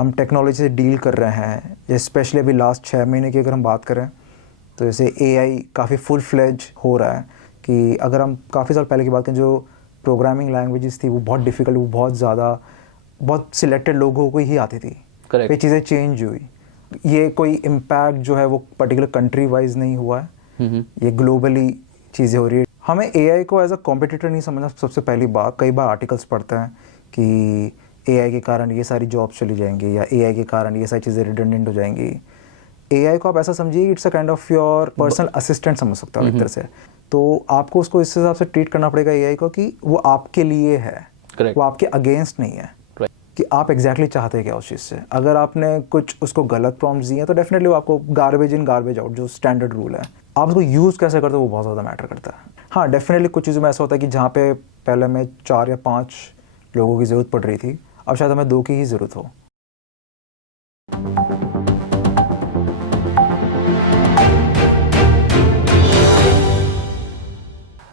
हम टेक्नोलॉजी से डील कर रहे हैं, स्पेशली अभी लास्ट 6 महीने की अगर हम बात करें तो जैसे AI काफ़ी फुल फ्लेज हो रहा है कि अगर हम काफ़ी साल पहले की बात करें जो प्रोग्रामिंग लैंग्वेजेस थी वो बहुत डिफ़िकल्ट, वो बहुत ज़्यादा बहुत सिलेक्टेड लोगों को ही आती थी। ये चीज़ें चेंज हुई, ये कोई इम्पैक्ट जो है वो पर्टिकुलर कंट्री वाइज नहीं हुआ है, ये ग्लोबली चीज़ें हो रही है। हमें AI को एज अ कॉम्पिटिटर नहीं समझना सबसे पहली बात। कई बार आर्टिकल्स पढ़ते हैं कि AI के कारण ये सारी जॉब्स चली जाएंगी या AI के कारण ये सारी चीज़ें रिडंडेंट हो जाएंगी। AI को आप ऐसा समझिए it's a kind of your personal assistant समझ सकते हो एक तरह से। तो आपको उसको इस हिसाब से ट्रीट करना पड़ेगा AI को कि वो आपके लिए है, वो आपके अगेंस्ट नहीं है कि आप एग्जैक्टली चाहते हैं क्या उस चीज़ से। अगर आपने कुछ उसको गलत प्रॉम्प्ट्स दिए हैं तो डेफिनेटली वो आपको गार्बेज इन गार्बेज आउट जो स्टैंडर्ड रूल है, आप उसको यूज़ कैसे करते हो वो बहुत ज़्यादा मैटर करता है। हाँ, डेफिनेटली कुछ चीज़ों में ऐसा होता है कि जहाँ पे पहले हमें 4 या 5 लोगों की ज़रूरत पड़ रही थी, अब शायद हमें 2 की ही ज़रूरत हो।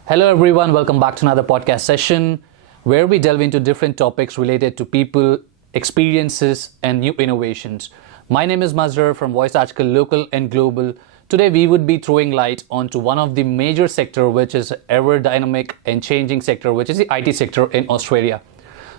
Hello everyone, welcome back to another podcast session where we delve into different topics related to people, experiences and new innovations. My name is Mazhar from Voice Article Local and Global. Today we would be throwing light onto one of the major sector which is ever dynamic and changing sector, which is the IT sector in Australia.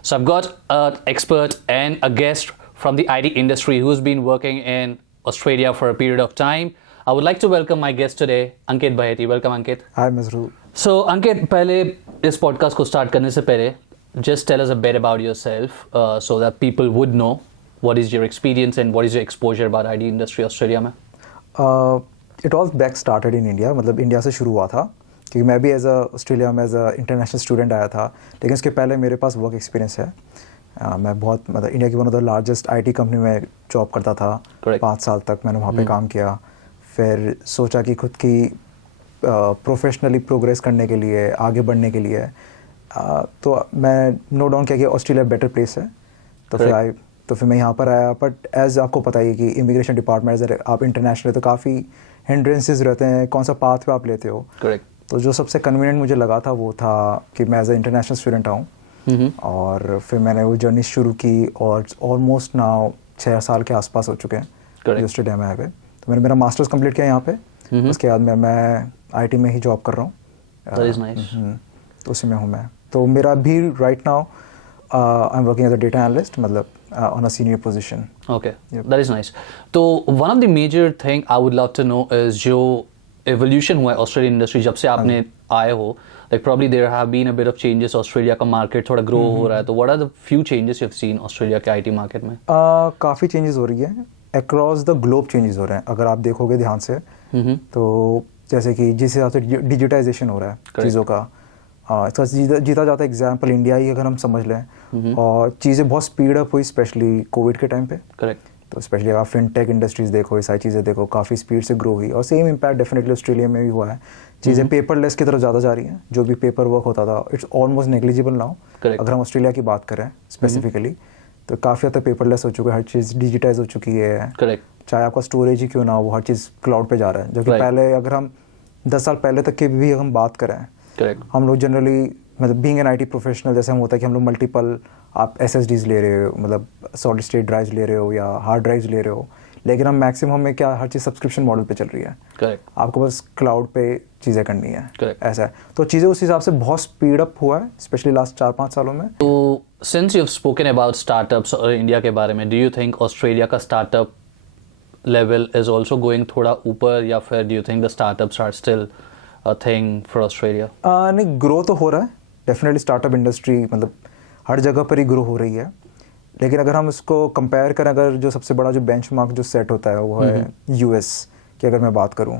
So I've got an expert and a guest from the IT industry who's been working in Australia for a period of time. I would like to welcome my guest today, Ankit Baheti. Welcome, Ankit. Hi, Mazhar. So, Ankit, पहले इस podcast को start करने से पहले just tell us a bit about yourself so that people would know what is your experience and what is your exposure about IT industry Australia में. It all back started in India, मतलब India से शुरू हुआ था क्योंकि मैं भी Australia में एज अ इंटरनेशनल स्टूडेंट आया था, लेकिन उसके पहले मेरे पास वर्क एक्सपीरियंस है. मैं बहुत मतलब इंडिया की one of the largest IT company में जॉब करता था. 5 साल तक मैंने वहाँ पे काम किया. फिर सोचा कि खुद की प्रोफेशनली प्रोग्रेस करने के लिए, आगे बढ़ने के लिए तो मैं नो डाउन किया कि ऑस्ट्रेलिया बेटर प्लेस है. तो फिर मैं यहाँ पर आया. बट एज आपको पता ही कि इमिग्रेशन डिपार्टमेंट आप इंटरनेशनल तो काफ़ी हिंड्रेंसेस रहते हैं, कौन सा पाथ पे आप लेते हो. तो जो सबसे कन्वीनियंट मुझे लगा था वो था कि मैं एज ए इंटरनेशनल स्टूडेंट आऊँ. और फिर मैंने वो जर्नी शुरू की और ऑलमोस्ट नाउ 6 साल के आसपास हो चुके हैं ऑस्ट्रेलिया में आए हुए. तो मैंने मेरा मास्टर्स कंप्लीट किया यहाँ पे. उसके बाद मैं IT में ही जॉब कर रहा हूँ. तो उसी में हूँ मैं. तो मेरा भी right now I am working as a data analyst, मतलब on a senior position. Okay, that is nice. तो one of the major thing I would love to know is जो एवोल्यूशन हुआ है ऑस्ट्रेलियन इंडस्ट्री जब से आपने आए हो. Like probably there have been a bit of changes. Australia का मार्केट थोड़ा ग्रो हो रहा है, तो what are the few changes you have scene Australia के IT मार्केट में? काफ़ी चेंजेस हो रही है. अक्रॉस द ग्लोब चेंजेस हो रहे हैं. अगर आप देखोगे ध्यान से तो जैसे कि जिस हिसाब से डिजिटाइजेशन हो रहा है चीज़ों का, इसका जीता जाता एग्जाम्पल इंडिया ही अगर हम समझ लें. और चीज़ें बहुत स्पीड अप हुई स्पेशली कोविड के टाइम पे. तो स्पेशली आप फिनटेक इंडस्ट्रीज देखो, ये सारी चीज़ें देखो, काफ़ी स्पीड से ग्रो हुई. और सेम इम्पैक्ट डेफिनेटली ऑस्ट्रेलिया में भी हुआ है. चीज़ें पेपरलेस की तरफ ज़्यादा जा रही हैं. जो भी पेपर वर्क होता था इट्स ऑलमोस्ट नेग्लिजिबल नाउ. अगर हम ऑस्ट्रेलिया की बात करें स्पेसिफिकली तो काफ़ी हद तक पेपरलेस हो चुका है. हर चीज़ डिजिटाइज हो चुकी है. चाहे आपका स्टोरेज ही क्यों ना हो, वो हर चीज़ क्लाउड पे जा रहा है. जबकि पहले अगर हम 10 साल पहले तक की भी हम बात करें, हम लोग जनरली मतलब बीइंग एन IT प्रोफेशनल जैसे हम होता है कि हम लोग मल्टीपल आप SSDs ले रहे हो, मतलब सॉलिड स्टेट ड्राइव्स ले रहे हो या हार्ड ड्राइव्स ले रहे हो. लेकिन हम मैक्सिमम में क्या हर चीज़ सब्सक्रिप्शन मॉडल पे चल रही है. आपको बस क्लाउड पे चीज़ें करनी है. ऐसा है. तो चीज़ें उस हिसाब से बहुत स्पीड अप हुआ है स्पेशली लास्ट 4-5 सालों में. तो since you have spoken about startups और इंडिया के बारे में, डू यू थिंक ऑस्ट्रेलिया का startup level is also going थोड़ा ऊपर, या फिर do you think the startups are still a thing for Australia? नहीं, ग्रो तो हो रहा है डेफिनेटली. स्टार्टअप इंडस्ट्री मतलब हर जगह पर ही ग्रो हो रही है. लेकिन अगर हम इसको कंपेयर करें, अगर जो सबसे बड़ा जो बेंचमार्क जो सेट होता है वो है US की अगर मैं बात करूं,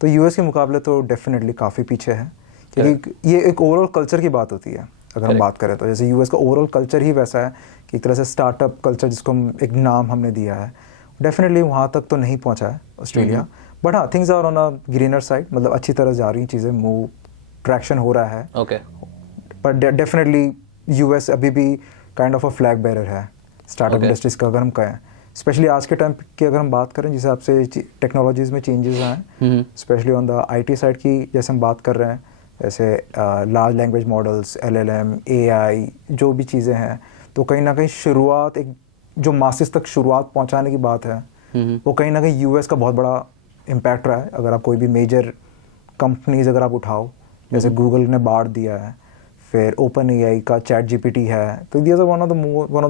तो US के मुकाबले तो डेफिनेटली काफ़ी पीछे है. क्योंकि ये एक ओवरऑल कल्चर की बात होती है. अगर हम बात करें तो जैसे US का ओवरऑल कल्चर ही वैसा है कि एक तरह से स्टार्टअप कल्चर जिसको हम एक नाम हमने दिया है, डेफिनेटली वहाँ तक तो नहीं पहुँचा है ऑस्ट्रेलिया. बट हाँ, things are on a greener side. मतलब अच्छी तरह जा रही चीज़ें, मूव ट्रैक्शन हो रहा है. बट डेफिनेटली US अभी भी kind of a flag bearer है स्टार्टअप इंडस्ट्रीज का. अगर हम कहें स्पेशली आज के टाइम की अगर हम बात करें जिस हिसाब से टेक्नोलॉजीज में चेंजेस आए, specially on the IT side की जैसे हम बात कर रहे हैं, जैसे large language models, LLM, AI जो भी चीज़ें हैं, तो कहीं ना कहीं शुरुआत एक जो मासेस तक शुरुआत पहुंचाने की बात है वो कहीं ना कहीं यूएस का बहुत बड़ा इम्पैक्ट रहा है। अगर आप कोई भी मेजर कंपनीज अगर आप उठाओ, जैसे गूगल ने बाढ़ दिया है, फिर ओपन एआई का चैट जीपीटी है, तो these are one of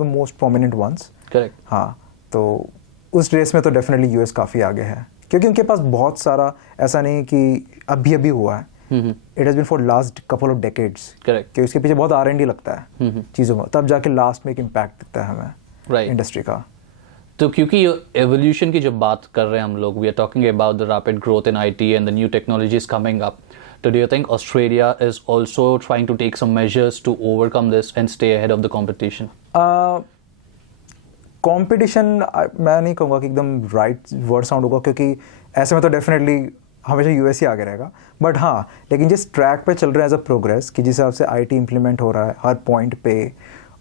the most prominent ones. Correct. हाँ, तो उस रेस में तो डेफिनेटली यूएस काफ़ी आगे है, क्योंकि उनके पास बहुत सारा, ऐसा नहीं कि अभी अभी हुआ है, it has been for last couple of decades. Correct. कि उसके पीछे बहुत R&D लगता है चीज़ों में, तब जाके लास्ट में एक इम्पैक्ट दिखता है हमें इंडस्ट्री का। तो क्योंकि एवोल्यूशन की जब बात कर रहे हैं हम लोग, we are talking about the rapid growth in IT and the new technologies coming up, तो do you think Australia is also trying to take some measures to overcome this and stay ahead of the competition? Competition मैं नहीं कहूँगा कि एकदम right word sound होगा, क्योंकि ऐसे में तो डेफिनेटली हमेशा यूएस ही आगे रहेगा। बट हाँ, लेकिन जिस ट्रैक पे चल रहा है एज अ प्रोग्रेस, कि जिस हिसाब से आईटी इम्प्लीमेंट हो रहा है हर पॉइंट पे,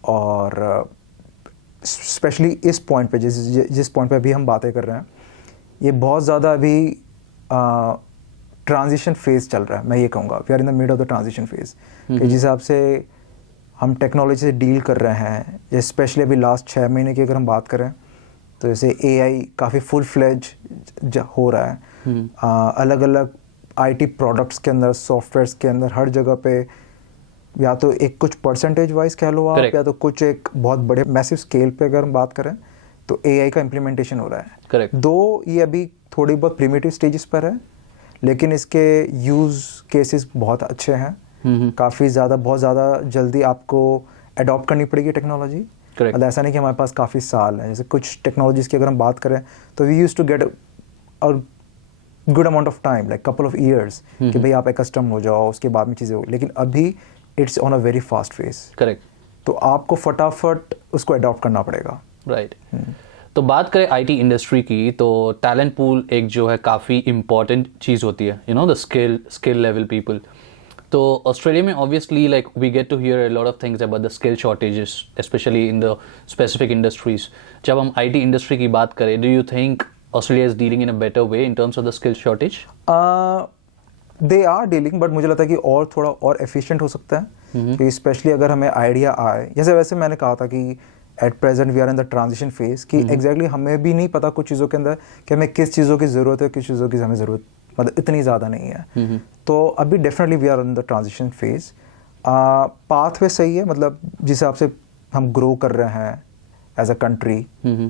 और स्पेशली इस पॉइंट पे जिस पॉइंट पे अभी हम बातें कर रहे हैं, ये बहुत ज़्यादा अभी ट्रांजिशन फेज चल रहा है। मैं ये कहूँगा we are in the mid of the transition phase, कि जिस हिसाब से हम टेक्नोलॉजी से डील कर रहे हैं, स्पेशली अभी लास्ट 6 महीने की अगर हम बात करें, तो जैसे एआई काफ़ी फुल फ्लेज हो रहा है। अलग अलग आईटी प्रोडक्ट्स के अंदर, सॉफ्टवेयर्स के अंदर, हर जगह पे या तो एक कुछ परसेंटेज वाइज कह लो आप, या तो कुछ एक बहुत बड़े मैसिव स्केल पे अगर हम बात करें तो एआई का इम्प्लीमेंटेशन हो रहा है। करेक्ट। दो ये अभी थोड़ी बहुत प्रीमिटिव स्टेजेस पर है, लेकिन इसके यूज केसेस बहुत अच्छे हैं। काफ़ी ज़्यादा, बहुत ज़्यादा जल्दी आपको अडॉप्ट करनी पड़ेगी टेक्नोलॉजी। मतलब ऐसा नहीं कि हमारे पास काफ़ी साल है। जैसे कुछ टेक्नोलॉजीज़ की अगर हम बात करें तो we use to get a good amount of time, like couple of years, कि भाई आप एकस्टम हो जाओ, उसके बाद में चीज़ें हो। लेकिन अभी it's on a very fast face. Correct. तो आपको फटाफट उसको अडॉप्ट करना पड़ेगा। राइट। तो बात करें आईटी इंडस्ट्री की, तो टैलेंट पूल एक जो है काफ़ी इंपॉर्टेंट चीज़ होती है, you know, the skill level people. तो ऑस्ट्रेलिया में obviously like we get to hear a lot of things about the skill shortages, specially in the specific industries. जब हम आईटी इंडस्ट्री की बात करें, do you think Australia is dealing in a better way in terms of the skill shortage? They are dealing, but मुझे लगता है कि और थोड़ा और एफिशिएंट हो सकता है। कि स्पेशली अगर हमें आइडिया आए, जैसे वैसे मैंने कहा था कि at present we are in the transition phase, कि एग्जैक्टली हमें भी नहीं पता कुछ चीज़ों के अंदर कि हमें किस चीज़ों की ज़रूरत है, किस चीज़ों की हमें ज़रूरत मतलब इतनी ज़्यादा नहीं है। तो अभी definitely we are in the transition phase. Pathway सही है, मतलब जिस हिसाब से हम ग्रो कर रहे हैं एज अ कंट्री,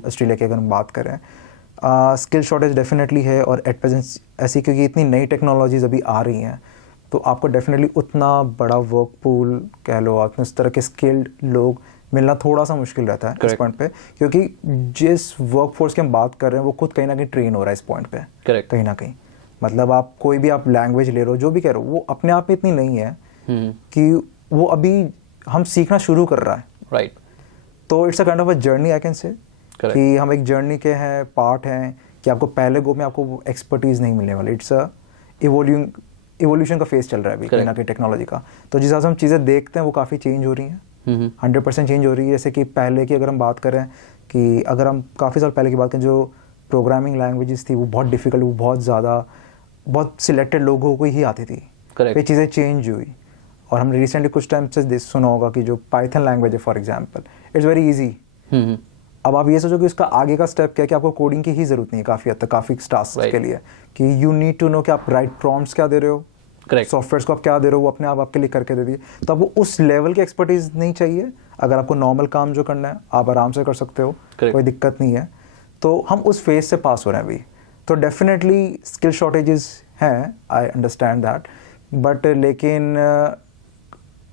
ऑस्ट्रेलिया की अगर हम बात करें, स्किल शॉर्टेज डेफिनेटली है। और एट प्रेजेंट ऐसी, क्योंकि इतनी नई टेक्नोलॉजीज अभी आ रही हैं, तो आपको डेफिनेटली उतना बड़ा वर्क पूल कह लो आप, इस तरह के स्किल्ड लोग मिलना थोड़ा सा मुश्किल रहता है इस पॉइंट पे, क्योंकि जिस वर्क फोर्स की हम बात कर रहे हैं वो खुद कहीं ना कहीं ट्रेन हो रहा है इस पॉइंट पे। करेक्ट। कहीं ना कहीं मतलब आप कोई भी आप लैंग्वेज ले रहे हो, जो भी कह रहे हो, वो अपने आप में इतनी नहीं है कि वो अभी हम सीखना शुरू कर रहा है। राइट। तो it's a kind of a journey, I can say, कि हम एक जर्नी के हैं, पार्ट हैं, कि आपको पहले गो में आपको एक्सपर्टीज नहीं मिलने वाली। इट्स अ इवोल्यूशन का फेज चल रहा है अभी कहीं ना कहीं टेक्नोलॉजी का। तो जिस हिसाब से हम चीज़ें देखते हैं वो काफ़ी चेंज हो रही हैं, 100% चेंज हो रही है। जैसे कि पहले की अगर हम बात करें, कि अगर हम काफ़ी साल पहले की बात करें, जो प्रोग्रामिंग लैंग्वेजेस थी वो बहुत डिफिकल्ट, वो बहुत ज़्यादा, बहुत सिलेक्टेड लोगों को ही आती थी। ये चीज़ें चेंज हुई, और हमने रिसेंटली कुछ टाइम से सुना होगा कि जो पाइथन लैंग्वेज है for example, it's very easy. अब आप ये सोचो कि उसका आगे का स्टेप क्या है, कि आपको कोडिंग की ही जरूरत नहीं है काफ़ी हद तक, काफ़ी टास्क के लिए, कि यू नीड टू नो कि आप राइट प्रॉम्प्ट्स क्या दे रहे हो, सॉफ्टवेयर को आप क्या दे रहे हो, वो अपने आप आपके लिए करके दे दिए। तो आपको उस लेवल की एक्सपर्टीज नहीं चाहिए। अगर आपको नॉर्मल काम जो करना है आप आराम से कर सकते हो, कोई दिक्कत नहीं है। तो हम उस फेज से पास हो रहे हैं अभी। तो डेफिनेटली स्किल शॉर्टेजेस हैं, आई अंडरस्टैंड दैट, बट लेकिन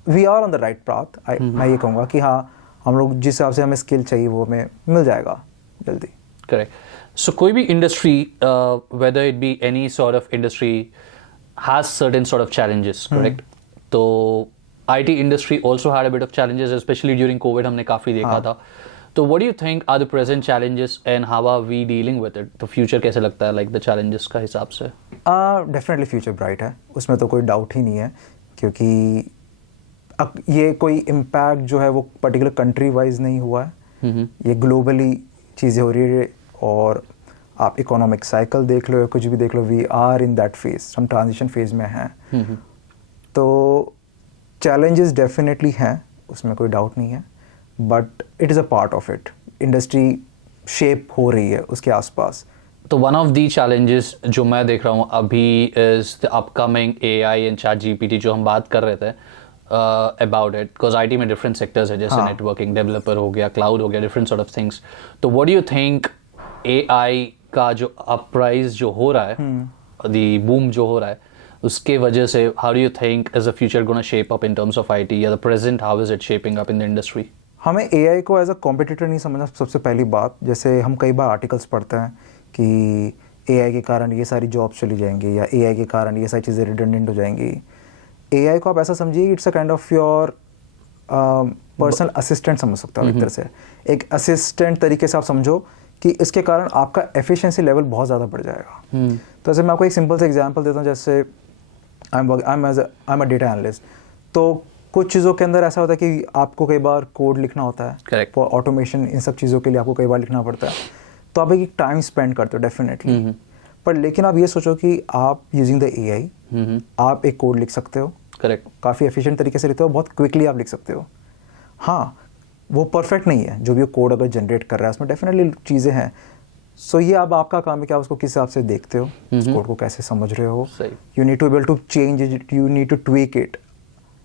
we are on the right path. मैं ये कहूँगा कि हाँ, हम लोग जिस हिसाब से हमें स्किल चाहिए वो हमें मिल जाएगा जल्दी। करेक्ट। सो कोई भी industry, whether it be any sort of industry, has certain sort of challenges, correct? तो IT industry also had a bit of challenges, especially during COVID हमने काफ़ी देखा था। तो what do you think are the present challenges and how are we dealing with it? तो future कैसे लगता है, like the challenges का हिसाब से? Definitely future bright है, उसमें तो कोई डाउट ही नहीं है, क्योंकि ये कोई इम्पैक्ट जो है वो पर्टिकुलर कंट्री वाइज नहीं हुआ है, ये ग्लोबली चीज़ें हो रही है। और आप इकोनॉमिक साइकिल देख लो या कुछ भी देख लो, we are in that phase, हम ट्रांजिशन फेज में हैं। तो चैलेंजेस डेफिनेटली हैं, उसमें कोई डाउट नहीं है, but it is a part of it. Industry shape हो रही है उसके आसपास। तो वन ऑफ दी चैलेंजेस जो मैं देख रहा हूँ अभी is the upcoming AI and ChatGPT जो हम बात कर रहे थे अबाउट इट, बिकॉज IT में डिफरेंट सेक्टर्स है, जैसे नेटवर्किंग, डेवलपर हो गया, क्लाउड हो गया, डिफरेंट सॉर्ट ऑफ थिंग्स। तो what do you think AI का जो अपराइज जो हो रहा है, दी बूम जो हो रहा है, उसके वजह से how do you think is the future gonna shape up in terms of IT, या the present how is it shaping up in the industry? हमें AI को एज अ कॉम्पिटिटर नहीं समझना सबसे पहली बात। जैसे हम कई बार आर्टिकल्स पढ़ते हैं कि AI के कारण ये सारी जॉब्स चली जाएंगी या AI के कारण ये सारी चीज़ें रिडंडेंट हो जाएंगी। AI को आप ऐसा समझिए it's a kind of your personal assistant समझ सकते हो एक तरह से। एक असिस्टेंट तरीके से आप समझो कि इसके कारण आपका एफिशिएंसी लेवल बहुत ज़्यादा बढ़ जाएगा। तो जैसे मैं आपको एक सिंपल से एग्जांपल देता हूँ, जैसे I am a data analyst. तो कुछ चीज़ों के अंदर ऐसा होता है कि आपको कई बार कोड लिखना होता है फॉर ऑटोमेशन, इन सब चीज़ों के लिए आपको कई बार लिखना पड़ता है। तो आप एक टाइम स्पेंड करते हो डेफिनेटली, पर लेकिन आप ये सोचो कि आप यूजिंग द AI आप एक कोड लिख सकते हो, करेक्ट, काफ़ी एफिशिएंट तरीके से लिखते हो, बहुत क्विकली आप लिख सकते हो। हाँ, वो परफेक्ट नहीं है जो भी कोड अगर जनरेट कर रहा है, उसमें डेफिनेटली चीज़ें हैं। सो ये अब आपका काम है कि आप उसको किस हिसाब से देखते हो, उस कोड को कैसे समझ रहे हो। You need to able to change it, you need to tweak it,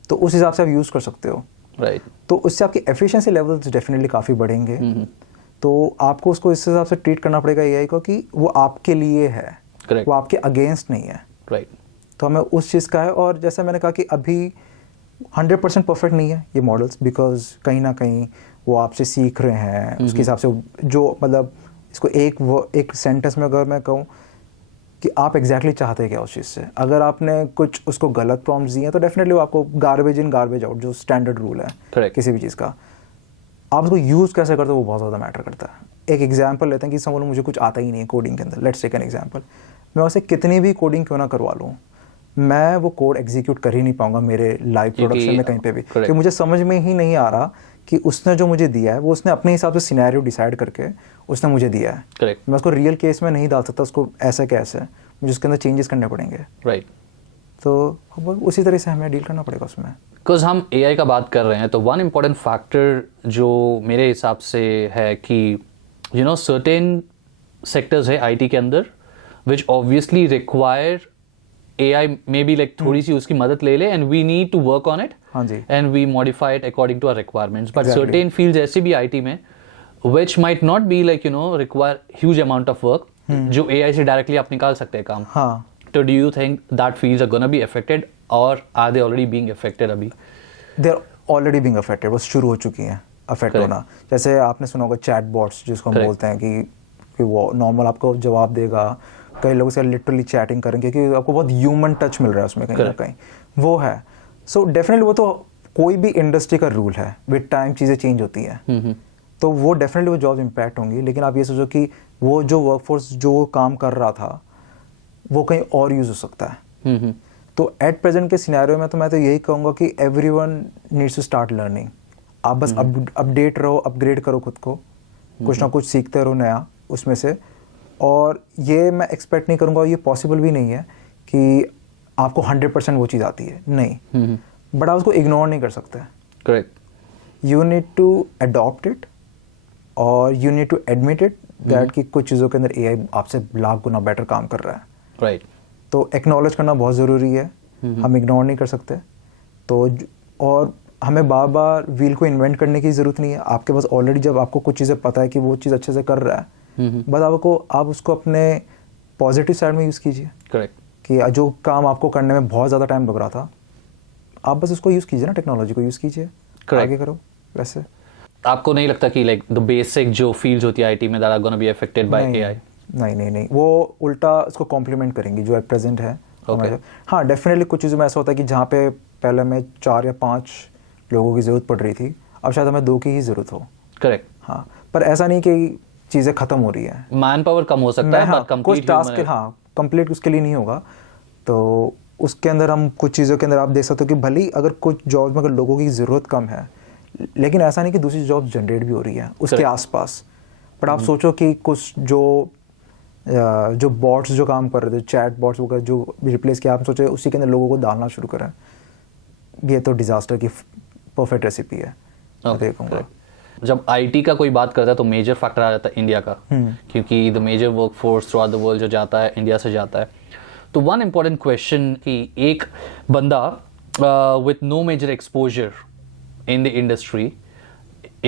तो उस हिसाब से आप यूज़ कर सकते हो। राइट। तो उससे आपकी एफिशिएंसी लेवल्स डेफिनेटली काफ़ी बढ़ेंगे। तो आपको उसको इस हिसाब से ट्रीट करना पड़ेगा AI को कि वो आपके लिए है, वो आपके अगेंस्ट नहीं है। राइट। तो हमें उस चीज़ का है। और जैसे मैंने कहा कि अभी 100% परफेक्ट नहीं है ये मॉडल्स, बिकॉज कहीं ना कहीं वो आपसे सीख रहे हैं उसके हिसाब से। जो मतलब इसको एक सेंटेंस में अगर मैं कहूँ कि आप एग्जैक्टली चाहते हैं क्या उस चीज़ से, अगर आपने कुछ उसको गलत प्रॉम्प्ट्स दिए हैं तो डेफिनेटली वो आपको गार्बेज इन गार्बेज आउट जो स्टैंडर्ड रूल है किसी भी चीज़ का, आप उसको यूज़ कैसे करते हो वो बहुत ज़्यादा मैटर करता है। एक एग्जाम्पल लेते हैं कि समझ लो मुझे कुछ आता ही नहीं है कोडिंग के अंदर, लेट्स टेक एन एग्जाम्पल। मैं उसे कितनी भी कोडिंग क्यों ना करवा लूँ, मैं वो कोड एग्जीक्यूट कर ही नहीं पाऊंगा मेरे लाइव प्रोडक्शन में कहीं पे भी, क्योंकि मुझे समझ में ही नहीं आ रहा कि उसने जो मुझे दिया है वो उसने अपने हिसाब से सिनेरियो डिसाइड करके उसने मुझे दिया है। करेक्ट। मैं उसको रियल केस में नहीं डाल सकता, उसको ऐसे कैसे, मुझे उसके अंदर चेंजेस करने पड़ेंगे। राइट। तो उसी तरह से हमें डील करना पड़ेगा उसमें। बिकॉज हम AI का बात कर रहे हैं तो वन इम्पॉर्टेंट फैक्टर जो मेरे हिसाब से है कि यू नो सर्टेन सेक्टर्स है IT के अंदर which obviously require AI maybe like थोड़ी सी उसकी मदद ले ले and we need to work on it and we modify it according to our requirements, but certain fields ऐसे भी IT में which might not be like you know require huge amount of work जो AI से directly आप निकाल सकते हैं काम। हाँ। तो do you think that fields are gonna be affected or are they already being affected अभी? They are already being affected, वो शुरू हो चुकी हैं अफेक्ट होना। जैसे आपने सुना होगा चैट बॉट्स जिसको हम बोलते हैं कि वो नॉर्मल आपको जवाब देगा, कई लोग से लिटरली चैटिंग करेंगे क्योंकि आपको बहुत ह्यूमन टच मिल रहा है उसमें कहीं ना कहीं, वो है। सो डेफिनेटली वो तो कोई भी इंडस्ट्री का रूल है, विद टाइम चीज़ें चेंज होती हैं, तो वो डेफिनेटली वो जॉब इम्पैक्ट होंगी। लेकिन आप ये सोचो कि वो जो वर्कफोर्स जो काम कर रहा था वो कहीं और यूज़ हो सकता है। तो एट प्रेजेंट के सिनेरियो में तो मैं तो यही कहूँगा कि everyone needs to start learning. आप बस अपडेट रहो, अपग्रेड करो खुद को, कुछ ना कुछ सीखते रहो नया उसमें से। और ये मैं एक्सपेक्ट नहीं करूँगा, ये पॉसिबल भी नहीं है कि आपको 100% वो चीज़ आती है, नहीं। बट आप उसको इग्नोर नहीं कर सकते। Correct. You need to adopt it और you need to admit it that कि कुछ चीज़ों के अंदर AI आपसे लाख गुना बेटर काम कर रहा है। राइट। तो एक्नॉलेज करना बहुत ज़रूरी है, हम इग्नोर नहीं कर सकते। तो और हमें बार बार व्हील को इन्वेंट करने की ज़रूरत नहीं है। आपके पास ऑलरेडी जब आपको कुछ चीज़ें पता है कि वो चीज़ अच्छे से कर रहा है, बस आप उसको अपने पॉजिटिव साइड में यूज़ कीजिए। करेक्ट। कि जो काम आपको करने में बहुत ज़्यादा टाइम लग रहा था, आप बस उसको यूज़ कीजिए ना, टेक्नोलॉजी को यूज़ कीजिए, आगे करो। वैसे आपको नहीं लगता कि लाइक द बेसिक जो फील्ड्स होती है IT में that are gonna be affected by AI? नहीं, वो उल्टा उसको कॉम्प्लीमेंट करेंगी जो प्रेजेंट है। हाँ, डेफिनेटली कुछ चीज़ों में ऐसा होता है कि जहाँ पे पहले हमें 4 या 5 लोगों की ज़रूरत पड़ रही थी, अब शायद हमें 2 की ही ज़रूरत हो। करेक्ट। हाँ, पर ऐसा नहीं कि चीज़ें ख़त्म हो रही हैं। मैन पावर कम हो सकता है, बट कुछ टास्क कंप्लीट उसके लिए नहीं होगा। तो उसके अंदर हम कुछ चीज़ों के अंदर आप देख सकते हो कि भले ही अगर कुछ जॉब में अगर लोगों की ज़रूरत कम है, लेकिन ऐसा नहीं कि दूसरी जॉब जनरेट भी हो रही है उसके आसपास। बट आप सोचो कि कुछ जो बॉट्स जो काम कर रहे थे, चैट बॉट्स वगैरह जो रिप्लेस किया, आप सोचे उसी के अंदर लोगों को डालना शुरू करें, ये तो डिजास्टर की परफेक्ट रेसिपी है। जब आईटी का कोई बात करता है तो मेजर फैक्टर आ जाता है इंडिया का, क्योंकि the major work force throughout the world जो जाता है इंडिया से जाता है. तो वन इम्पॉर्टेंट क्वेश्चन कि एक बंदा with no major exposure in the industry,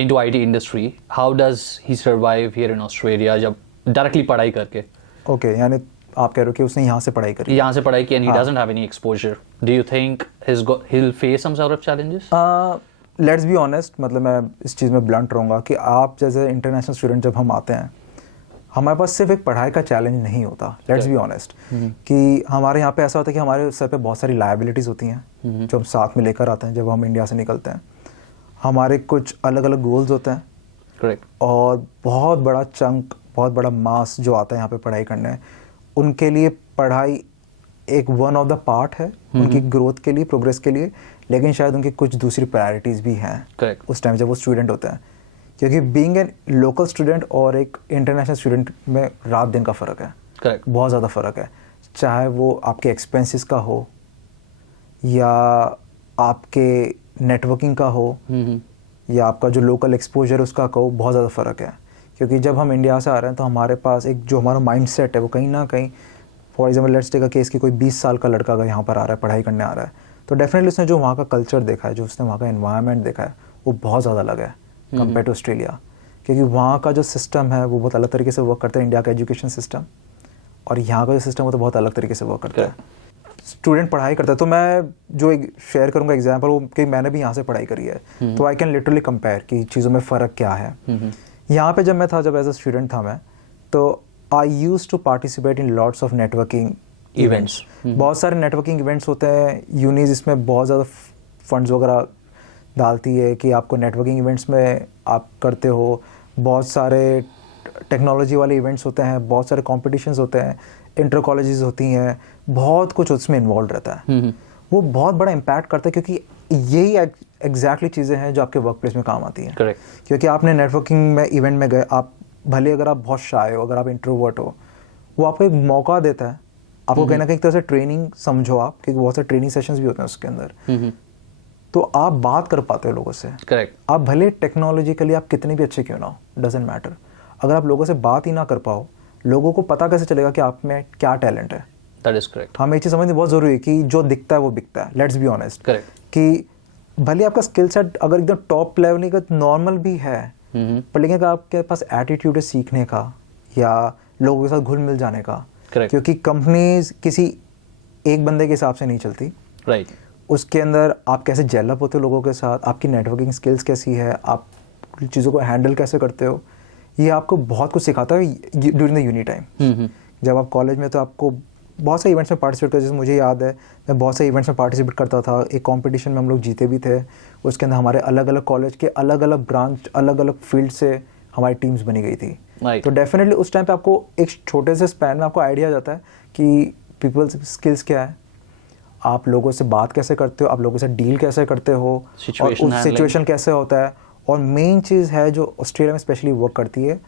into IT industry, how does he survive here in Australia जब डायरेक्टली पढ़ाई करके? ओके यानी आप कह रहे हो कि उसने यहाँ से पढ़ाई करी, यहाँ से पढ़ाई की and he doesn't have any exposure. Do you think he'll face some sort of challenges? Let's be honest, मतलब मैं इस चीज़ में ब्लंट रहूँगा कि आप जैसे इंटरनेशनल स्टूडेंट जब हम आते हैं, हमारे पास सिर्फ एक पढ़ाई का चैलेंज नहीं होता. लेट्स बी ऑनेस्ट कि हमारे यहाँ पे ऐसा होता है कि हमारे सर पे बहुत सारी लायबिलिटीज़ होती हैं जो हम साथ में लेकर आते हैं जब हम इंडिया से निकलते हैं. हमारे कुछ अलग अलग गोल्स होते हैं. करेक्ट. और बहुत बड़ा चंक, बहुत बड़ा मास जो आता है यहाँ पे पढ़ाई करने, उनके लिए पढ़ाई एक वन ऑफ द पार्ट है उनकी ग्रोथ के लिए, प्रोग्रेस के लिए, लेकिन शायद उनकी कुछ दूसरी प्रायोरिटीज़ भी हैं करेक्ट उस टाइम जब वो स्टूडेंट होते हैं. क्योंकि बीइंग एन लोकल स्टूडेंट और एक इंटरनेशनल स्टूडेंट में रात दिन का फ़र्क है. करेक्ट. बहुत ज़्यादा फ़र्क है, चाहे वो आपके एक्सपेंसेस का हो या आपके नेटवर्किंग का हो या आपका जो लोकल एक्सपोजर है उसका कहो, बहुत ज़्यादा फ़र्क है. क्योंकि जब हम इंडिया से आ रहे हैं तो हमारे पास एक जो हमारा माइंड सेट है वो कहीं ना कहीं, for example let's take a case कि कोई 20 साल का लड़का अगर यहाँ पर आ रहा है, पढ़ाई करने आ रहा है, तो डेफिनेटली उसने जो वहाँ का कल्चर देखा है, जो उसने वहाँ का एनवायरनमेंट देखा है, वो बहुत ज़्यादा अलग है कंपेयर टू ऑस्ट्रेलिया. क्योंकि वहाँ का जो सिस्टम है वो बहुत अलग तरीके से वर्क करता है, इंडिया का एजुकेशन सिस्टम, और यहाँ का जो सिस्टम है तो बहुत अलग तरीके से वर्क करता है. स्टूडेंट पढ़ाई करता है, तो मैं जो एक शेयर करूंगा एग्जांपल, वो कि मैंने भी यहाँ से पढ़ाई करी है, तो आई कैन लिटरली कंपेयर कि चीज़ों में फ़र्क क्या है. यहाँ पे जब मैं था, जब एज अ स्टूडेंट था मैं, तो I used to participate in lots of networking events. बहुत सारे नेटवर्किंग इवेंट्स होते हैं, यूनीज इसमें बहुत ज़्यादा फंड्स वगैरह डालती है कि आपको नेटवर्किंग इवेंट्स में आप करते हो. बहुत सारे टेक्नोलॉजी वाले इवेंट्स होते हैं, बहुत सारे कॉम्पिटिशन्स होते हैं, इंटर कॉलेजेस होती हैं, बहुत कुछ उसमें इन्वॉल्व रहता है. वो बहुत बड़ा इम्पैक्ट करता है क्योंकि यही एग्जैक्टली चीज़ें हैं जो आपके वर्क प्लेस में काम आती हैं. करेक्ट. क्योंकि आपने नेटवर्किंग में इवेंट में गए, आप भले अगर आप बहुत शाय हो, अगर आप इंट्रोवर्ट हो, वो आपको एक मौका देता है, आपको कहीं ना कहीं एक तरह से ट्रेनिंग समझो आप, क्योंकि बहुत सारे ट्रेनिंग सेशंस भी होते हैं उसके अंदर. तो आप बात कर पाते हो लोगों से. करेक्ट. आप भले टेक्नोलॉजिकली आप कितने भी अच्छे क्यों ना हो, डजेंट मैटर, अगर आप लोगों से बात ही ना कर पाओ, लोगों को पता कैसे चलेगा कि आप में क्या टैलेंट है. That is correct. हमें ये चीज़ समझनी बहुत ज़रूरी है कि जो दिखता है वो बिकता है. Let's be honest. करेक्ट. कि भले आपका स्किल सेट अगर एकदम टॉप लेवल का नॉर्मल भी है, पर लेकिन अगर आपके पास एटीट्यूड है सीखने का या लोगों के साथ घुल मिल जाने का, क्योंकि कंपनीज किसी एक बंदे के हिसाब से नहीं चलती. राइट. उसके अंदर आप कैसे जेलअप होते हो लोगों के साथ, आपकी नेटवर्किंग स्किल्स कैसी है, आप चीज़ों को हैंडल कैसे करते हो, ये आपको बहुत कुछ सिखाता है ड्यूरिंग द यूनी टाइम. जब आप कॉलेज में तो आपको बहुत से इवेंट्स में पार्टिसिपेट करते, जैसे मुझे याद है मैं बहुत से इवेंट्स में पार्टिसिपेट करता था. एक कंपटीशन में हम लोग जीते भी थे. उसके अंदर हमारे अलग अलग कॉलेज के अलग अलग ब्रांच, अलग अलग फील्ड से हमारी टीम्स बनी गई थी. तो डेफिनेटली उस टाइम पे आपको एक छोटे से स्पैन में आपको आइडिया आ जाता है कि पीपल्स स्किल्स क्या है, आप लोगों से बात कैसे करते हो, आप लोगों से डील कैसे करते हो, और उस सिचुएशन कैसे होता है. और मेन चीज़ है जो ऑस्ट्रेलिया में स्पेशली वर्क करती है,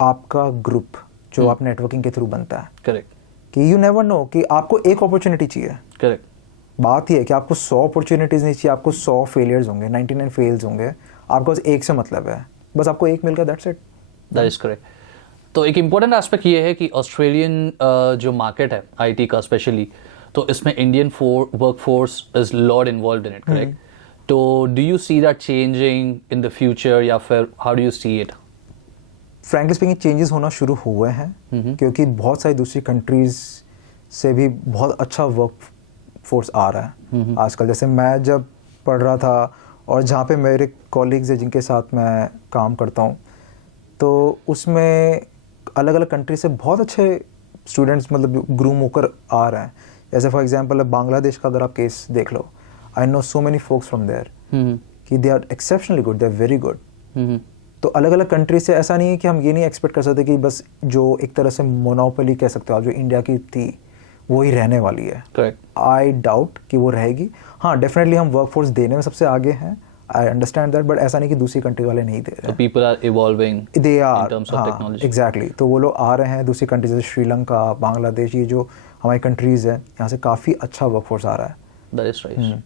आपका ग्रुप जो आप नेटवर्किंग के थ्रू बनता है. करेक्ट. कि यू नेवर नो कि आपको एक अपॉर्चुनिटी चाहिए. करेक्ट. बात ये है कि आपको 100 अपॉर्चुनिटीज़ नहीं चाहिए, आपको 100 फेलियर्स होंगे, 99 फेल्स होंगे, आपको बस एक से मतलब है, बस आपको एक मिल गया, that's it. That is correct. तो एक इम्पोर्टेंट एस्पेक्ट ये है कि ऑस्ट्रेलियन जो मार्केट है आईटी का स्पेशली, तो इसमें Indian work force is lot involve in it. Correct. तो do you see that changing in the future, या फिर how do you see it? Frankly speaking changes होना शुरू हुए हैं, क्योंकि बहुत सारी दूसरी कंट्रीज से भी बहुत अच्छा वर्क फोर्स आ रहा है आजकल. जैसे मैं जब पढ़ रहा था और जहाँ पे मेरे कॉलीग्स हैं जिनके साथ मैं काम करता हूँ, तो उसमें अलग अलग कंट्री से बहुत अच्छे स्टूडेंट्स मतलब ग्रूम होकर आ रहे हैं. जैसे फॉर एग्जांपल बांग्लादेश का अगर आप केस देख लो, I know so many folks from there कि they are exceptionally good, they are very good. तो अलग अलग कंट्री से ऐसा नहीं है कि हम ये नहीं एक्सपेक्ट कर सकते कि बस जो एक तरह से मोनोपोली कह सकते हो आप, जो इंडिया की थी वो ही रहने वाली है. करेक्ट. आई डाउट कि वो रहेगी. हाँ, डेफिनेटली हम वर्कफोर्स देने में सबसे आगे हैं, आई अंडरस्टैंड दैट, बट ऐसा नहीं कि दूसरी कंट्री वाले नहीं दे रहे हैं. People are evolving, they are, in terms of technology. Exactly. तो वो लोग आ रहे हैं दूसरी कंट्रीज जैसे श्रीलंका, बांग्लादेश, ये जो हमारी कंट्रीज हैं, यहाँ से काफ़ी अच्छा वर्कफोर्स आ रहा है. That is right.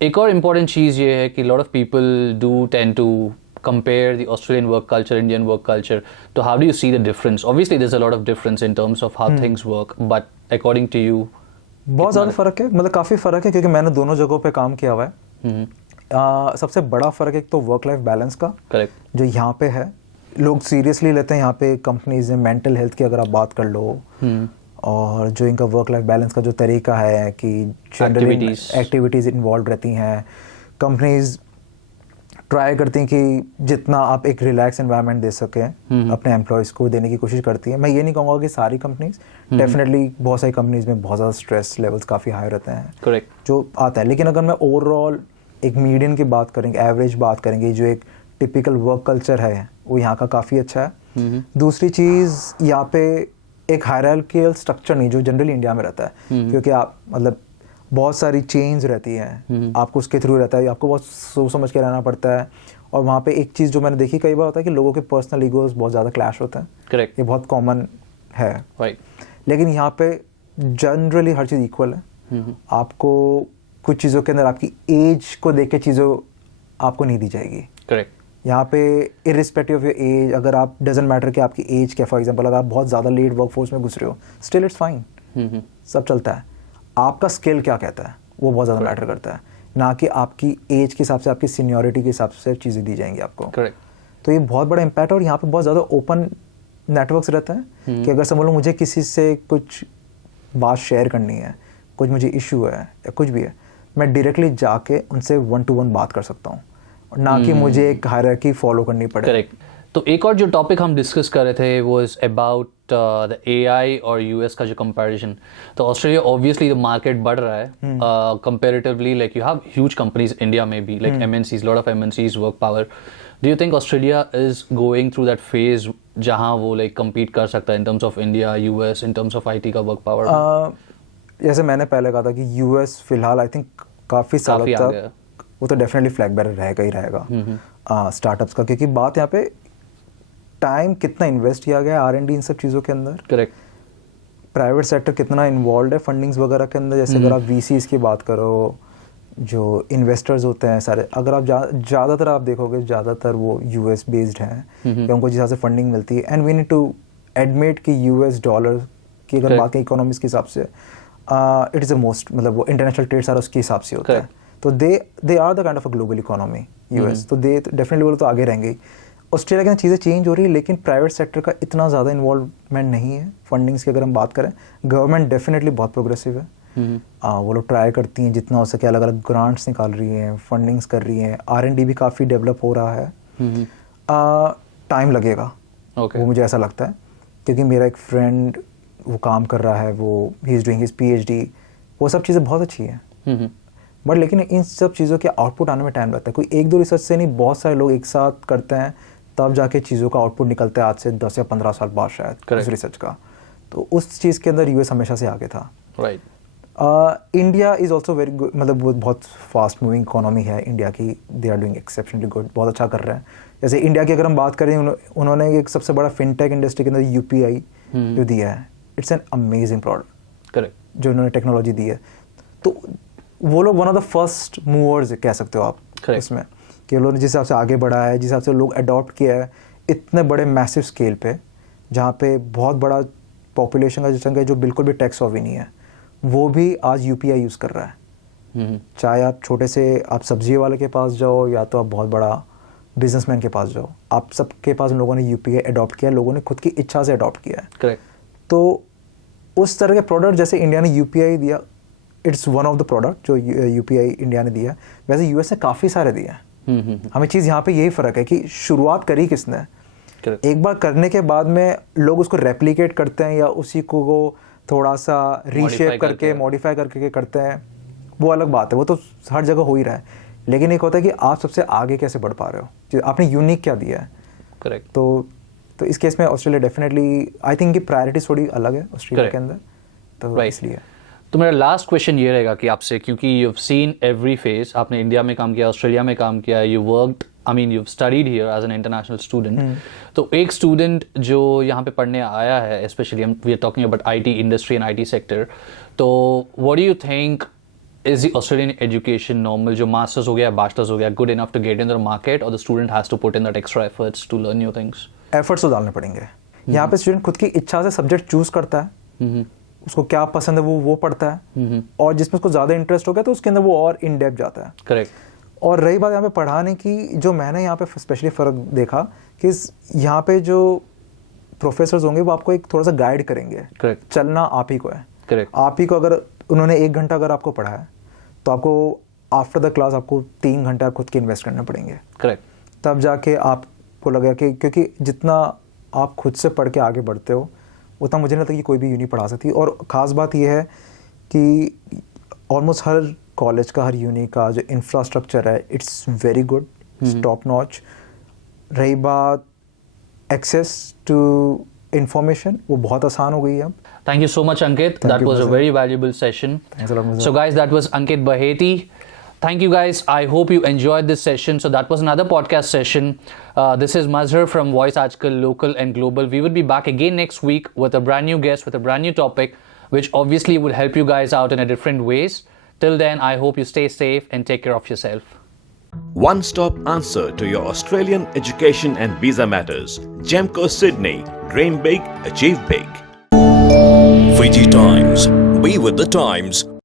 एक और इम्पॉर्टेंट चीज़ ये है कि lot of people do tend to compare the Australian work culture, Indian work culture, so how do you see the difference? Obviously, there's a lot of difference in terms of how things work, but according to you, बहुत ज़्यादा फ़र्क है, मतलब काफ़ी फ़र्क है, क्योंकि मैंने दोनों जगहों पे काम किया हुआ है। सबसे बड़ा फ़र्क एक तो वर्क लाइफ बैलेंस का, करेक्ट, जो यहाँ पे है लोग सीरियसली लेते हैं। यहाँ पे कंपनीज में मेंटल हेल्थ की अगर आप बात कर लो, और जो इनका वर्क लाइफ बैलेंस का जो तरीका है कि जनरली एक्टिविटीज़ इन्वॉल्व रहती हैं, कंपनीज ट्राई करती हैं कि जितना आप एक रिलैक्स एनवायरनमेंट दे सकें अपने एम्प्लॉयज़ को, देने की कोशिश करती हैं। मैं ये नहीं कहूँगा कि सारी कंपनीज, डेफिनेटली बहुत सारी कंपनीज में बहुत ज़्यादा स्ट्रेस लेवल्स काफ़ी हाई रहते हैं, करेक्ट, जो आता है। लेकिन अगर मैं ओवरऑल एक मीडियन की बात करेंगे, एवरेज बात करेंगे, जो एक टिपिकल वर्क कल्चर है वो यहाँ का काफ़ी अच्छा है। दूसरी चीज़, यहाँ पे एक हायरार्किकल स्ट्रक्चर नहीं जो जनरली इंडिया में रहता है, क्योंकि आप मतलब बहुत सारी चेंज रहती हैं, आपको उसके थ्रू रहता है, आपको बहुत सोच समझ के रहना पड़ता है। और वहाँ पे एक चीज़ जो मैंने देखी कई बार होता है कि लोगों के पर्सनल ईगोज बहुत ज़्यादा क्लैश होते हैं, करेक्ट, ये बहुत कॉमन है, राइट। लेकिन यहाँ पे जनरली हर चीज़ इक्वल है। आपको कुछ चीज़ों के अंदर आपकी एज को देख के चीज़ों आपको नहीं दी जाएगी, करेक्ट। यहाँ पे इरिस्पेक्टिव ऑफ योर एज, अगर आप डजेंट मैटर कि आपकी एज क्या, फॉर एग्जांपल अगर आप बहुत ज़्यादा लेट वर्क फोर्स में घुस रहे हो, स्टिल इट्स फाइन, सब चलता है। आपका स्किल क्या कहता है वो बहुत ज़्यादा मैटर करता है, ना कि आपकी एज के हिसाब से, आपकी सीनियरिटी के हिसाब से चीज़ें दी जाएंगी आपको, करेक्ट। तो ये बहुत बड़ा इम्पैक्ट है। और यहाँ पे बहुत ज़्यादा ओपन नेटवर्क्स रहते हैं कि अगर समझ लो मुझे किसी से कुछ बात शेयर करनी है, कुछ मुझे इशू है या कुछ भी है, मैं डायरेक्टली जाके उनसे 1-to-1 बात कर सकता हूँ, ना कि मुझे एक हायरार्की फॉलो करनी पड़े। करेक्ट। तो एक और जो टॉपिक हम डिस्कस कर रहे थे वो इज अबाउट द एआई और यूएस का जो कंपैरिजन। तो ऑस्ट्रेलिया ऑब्वियसली द मार्केट बढ़ रहा है comparatively, like you have huge companies India में भी, like MNCs, lot of MNCs, work power. Do you think Australia is going through that phase जहां वो लाइक compete कर सकता है इन terms of India, US, in terms of IT का work power? जैसे मैंने पहले कहा था कि यूएस फिलहाल आई थिंक काफ़ी सालों तक वो तो डेफिनेटली फ्लैग बेरर रहेगा ही रहेगा स्टार्टअप्स का, क्योंकि बात यहाँ पे टाइम कितना इन्वेस्ट किया गया R&D इन सब चीज़ों के अंदर, करेक्ट, प्राइवेट सेक्टर कितना इन्वॉल्व है फंडिंग्स वगैरह के अंदर। जैसे अगर आप VCs की बात करो, जो इन्वेस्टर्स होते हैं सारे, अगर आप ज़्यादातर आप देखोगे ज़्यादातर वो US बेस्ड हैं, कि उनको जिस हिसाब से फंडिंग मिलती है। And we need to admit कि US डॉलर की अगर बात करें इकोनॉमिक्स के हिसाब से, इट इज़ द मोस्ट, मतलब वो इंटरनेशनल ट्रेड सारा उसके हिसाब से होता है। तो they are the kind of a global economy US, तो दे डेफिनेटली बोलो तो आगे रहेंगे। ऑस्ट्रेलिया के अंदर चीज़ें चेंज हो रही है, लेकिन प्राइवेट सेक्टर का इतना ज़्यादा इन्वॉल्वमेंट नहीं है फंडिंग्स की। अगर हम बात करें, गवर्नमेंट डेफिनेटली बहुत प्रोग्रेसिव है, वो लोग ट्राई करती हैं जितना हो सके, अलग अलग ग्रांट्स निकाल रही हैं, फंडिंग्स कर रही हैं, R&D भी काफ़ी डेवलप हो रहा है। टाइम लगेगा, वो मुझे ऐसा लगता है, क्योंकि मेरा एक फ्रेंड वो काम कर रहा है, वो he is doing his PhD, वो सब चीज़ें बहुत अच्छी हैं, बट लेकिन इन सब चीज़ों के आउटपुट आने में टाइम लगता है। कोई 1-2 रिसर्च से नहीं, बहुत सारे लोग एक साथ करते हैं, तब जाके चीज़ों का आउटपुट निकलता है, आज से 10 या 15 साल बाद शायद उस रिसर्च का। तो उस चीज़ के अंदर US हमेशा से आगे था। Right. India is also very good, मतलब वो बहुत फास्ट मूविंग इकोनॉमी है इंडिया की, they are doing exceptionally good, बहुत अच्छा कर रहे हैं। जैसे इंडिया की अगर हम बात करें, उन्होंने एक सबसे बड़ा फिनटेक इंडस्ट्री के अंदर UPI जो दिया है, it's an amazing product, correct, जो उन्होंने टेक्नोलॉजी दी है। तो वो लोग one of the first movers कह सकते हो आप इसमें, कि लोगों ने जिस हिसाब से आगे बढ़ा है, जिस हिसाब से लोग अडॉप्ट किया है इतने बड़े मैसिव स्केल पे, जहाँ पे बहुत बड़ा पॉपुलेशन का जो चंक है जो बिल्कुल भी टैक्स ऑफ ही नहीं है, वो भी आज UPI यूज़ कर रहा है। चाहे आप छोटे से आप सब्जी वाले के पास जाओ, या तो आप बहुत बड़ा बिजनेसमैन के पास जाओ, आप सबके पास उन लोगों ने UPI अडॉप्ट किया है, लोगों ने खुद की इच्छा से अडॉप्ट किया है। करेक्ट। तो उस तरह के प्रोडक्ट जैसे इंडिया ने UPI दिया, it's one of the product जो UPI इंडिया ने दिया है, वैसे US ने काफ़ी सारे दिए हैं। हमें चीज़ यहाँ पे यही फ़र्क है कि शुरुआत करी किसने, एक बार करने के बाद में लोग उसको रेप्लिकेट करते हैं या उसी को थोड़ा सा रीशेप करके, मॉडिफाई करके करते हैं, वो अलग बात है, वो तो हर जगह हो ही रहा है। लेकिन एक होता है कि आप सबसे आगे कैसे बढ़ पा रहे हो, आपने यूनिक क्या दिया है। करेक्ट। तो इस केस में ऑस्ट्रेलिया डेफिनेटली, आई थिंक कि प्रायोरिटीज थोड़ी अलग है ऑस्ट्रेलिया के अंदर, तो इसलिए। तो मेरा लास्ट क्वेश्चन ये रहेगा कि आपसे, क्योंकि you have seen every phase, आपने इंडिया में काम किया, ऑस्ट्रेलिया में काम किया, you worked, I mean you studied here as an international student. तो एक स्टूडेंट जो यहाँ पे पढ़ने आया है, specially we are talking about IT industry and IT sector, तो what do you think is the Australian education normal, जो masters हो गया, bachelors हो गया, good enough to get in the market, or the student has to put in that extra efforts to learn new things? Efforts तो डालने पड़ेंगे। यहाँ पे स्टूडेंट खुद की इच्छा से सब्जेक्ट चूज करता है, उसको क्या पसंद है वो पढ़ता है, और जिसमें उसको ज़्यादा इंटरेस्ट हो गया तो उसके अंदर वो और इन डेप्थ जाता है। करेक्ट। और रही बात यहाँ पे पढ़ाने की, जो मैंने यहाँ पे स्पेशली फ़र्क देखा कि यहाँ पे जो प्रोफेसर्स होंगे वो आपको एक थोड़ा सा गाइड करेंगे। करेक्ट। चलना आप ही को है। करेक्ट। आप ही को, अगर उन्होंने 1 घंटा अगर आपको पढ़ा है तो आपको आफ्टर द क्लास आपको 3 घंटा खुद के इन्वेस्ट करने पड़ेंगे। करेक्ट। तब जाके आपको लगेगा कि, क्योंकि जितना आप खुद से पढ़ के आगे बढ़ते हो उतना मुझे नहीं लगता कि कोई भी यूनी पढ़ा सकती। और ख़ास बात यह है कि ऑलमोस्ट हर कॉलेज का, हर यूनी का जो इंफ्रास्ट्रक्चर है, it's very good, top notch. रही बात एक्सेस टू इंफॉर्मेशन, वो बहुत आसान हो गई है अब। Thank you so much, Ankit. That was a very valuable session. Thanks a lot, Mr. So, guys, that was Ankit Baheti. Thank you, guys. I hope you enjoyed this session. So, that was another podcast session. This is Mazhar from Voice Aajkal Local and Global. We will be back again next week with a brand new guest, with a brand new topic, which obviously will help you guys out in a different ways. Till then, I hope you stay safe and take care of yourself. One-stop answer to your Australian education and visa matters. Gemco Sydney. Dream big, achieve big. VT Times. Be with the times.